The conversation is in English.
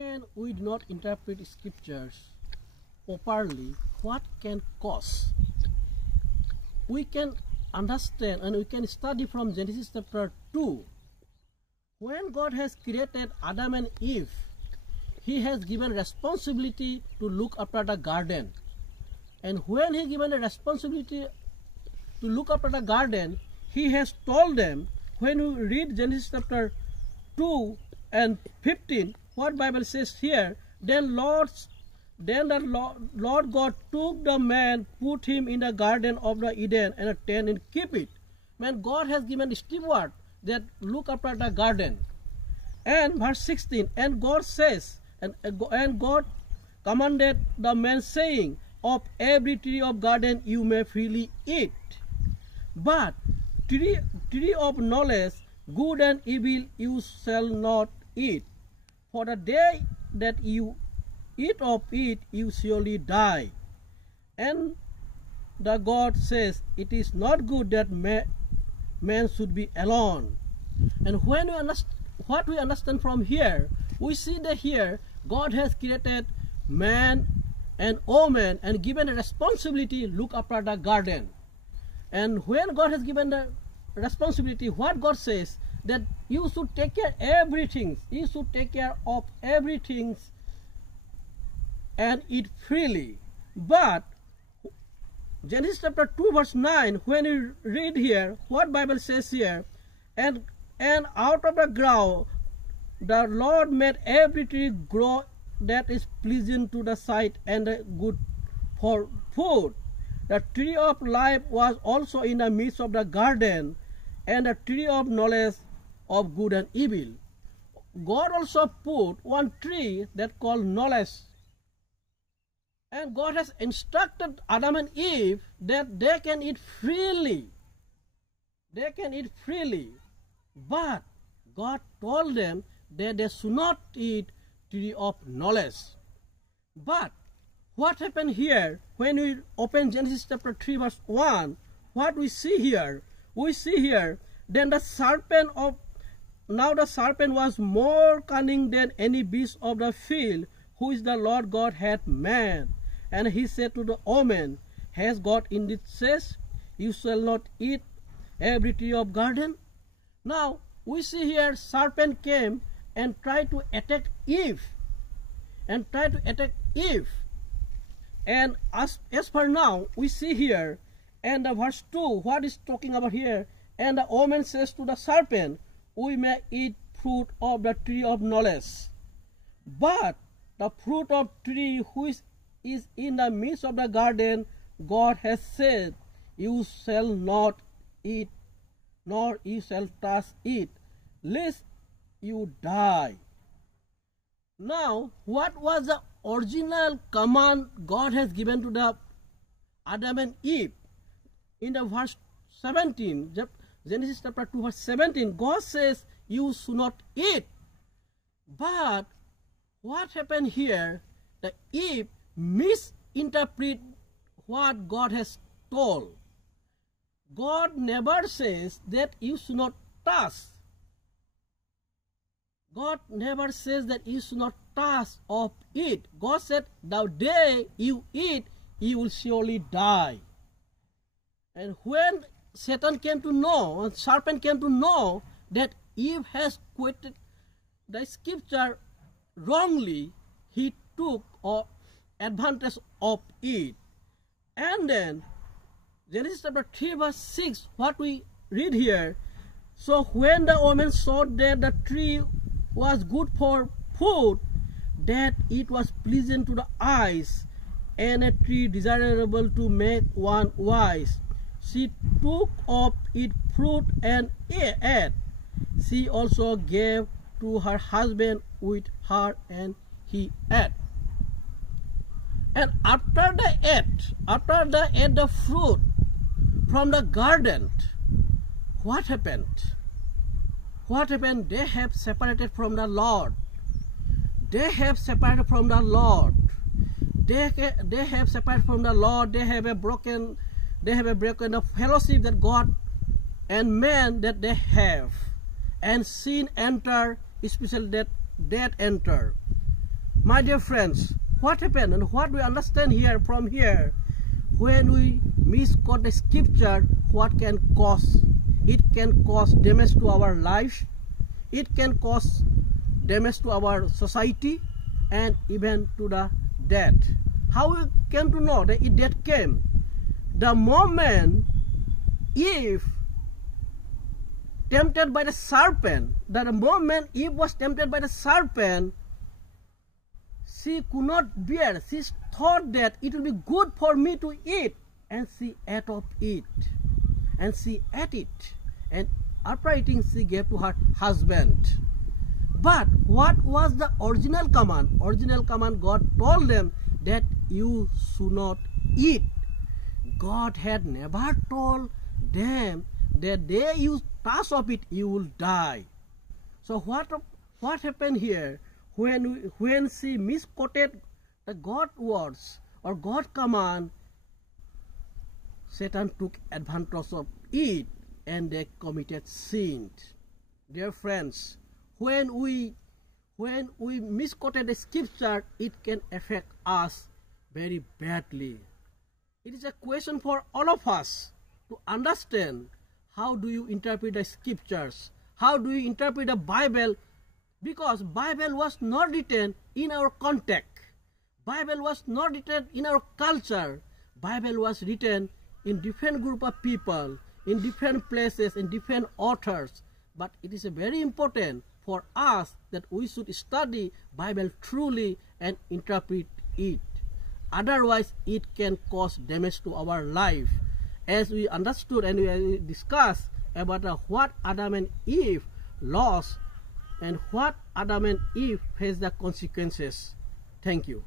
When we do not interpret scriptures properly, what can cause? We can understand and we can study from Genesis chapter 2. When God has created Adam and Eve, He has given responsibility to look after the garden. And when He given a responsibility to look after the garden, He has told them, when we read Genesis chapter 2 and 15, what Bible says here, then the Lord God took the man, put him in the garden of the Eden and tend and keep it. When God has given steward that look after the garden. And verse 16, and God says, and God commanded the man, saying, of every tree of garden you may freely eat, but tree of knowledge, good and evil, you shall not eat. For the day that you eat of it, you surely die. And the God says, it is not good that man should be alone. And when we understand what we understand from here, we see that here God has created man and woman and given a responsibility to look after the garden. And when God has given the responsibility, what God says, that you should take care of everything. You should take care of everything and eat freely. But Genesis chapter 2 verse 9, when you read here, what Bible says here, and out of the ground the Lord made every tree grow that is pleasing to the sight and good for food. The tree of life was also in the midst of the garden, and the tree of knowledge of good and evil. God also put one tree that called knowledge. And God has instructed Adam and Eve that they can eat freely. They can eat freely. But God told them that they should not eat tree of knowledge. But what happened here when we open Genesis chapter 3 verse 1? What we see here? We see here, then the serpent was more cunning than any beast of the field, which the Lord God had made. And he said to the woman, has God indeed says, you shall not eat every tree of garden? Now we see here serpent came and tried to attack Eve. And as per now, we see here, and the verse 2, what is talking about here? And the woman says to the serpent, we may eat fruit of the tree of knowledge, but the fruit of tree which is in the midst of the garden, God has said, you shall not eat, nor you shall touch it, lest you die. Now, what was the original command God has given to the Adam and Eve? In the verse 17, Genesis chapter 2 verse 17, God says, you should not eat. But what happened here? The Eve misinterpret what God has told. God never says that you should not touch. God never says that you should not touch or eat. God said, the day you eat, you will surely die. And when Satan came to know, and serpent came to know that Eve has quoted the scripture wrongly, he took advantage of it. And then Genesis chapter 3 verse 6, what we read here, so when the woman saw that the tree was good for food, that it was pleasant to the eyes, and a tree desirable to make one wise, she took of its fruit and ate. She also gave to her husband with her, and he ate. And after they ate the fruit from the garden, what happened? What happened? They have separated from the Lord. They have separated from the Lord. They have separated from the Lord. They have a broken the fellowship that God and man that they have. And sin enter, especially that enter. My dear friends, what happened and what we understand here from here, when we misquote the scripture, what can cause? It can cause damage to our life, it can cause damage to our society, and even to the death. How we came to know that death came? The moment Eve tempted by the serpent, the moment Eve was tempted by the serpent, she could not bear. She thought that it will be good for me to eat, and she ate of it. And she ate it. And after eating, she gave to her husband. But what was the original command? Original command, God told them that you should not eat. God had never told them that they you touch of it, you will die. So what happened here? When she misquoted the God words or God command, Satan took advantage of it and they committed sin. Dear friends, when we misquoted the scripture, it can affect us very badly. It is a question for all of us to understand how do you interpret the scriptures, how do you interpret the Bible, because Bible was not written in our context. Bible was not written in our culture. Bible was written in different group of people, in different places, in different authors. But it is very important for us that we should study Bible truly and interpret it. Otherwise, it can cause damage to our life. As we understood and we discussed about what Adam and Eve lost and what Adam and Eve faced the consequences. Thank you.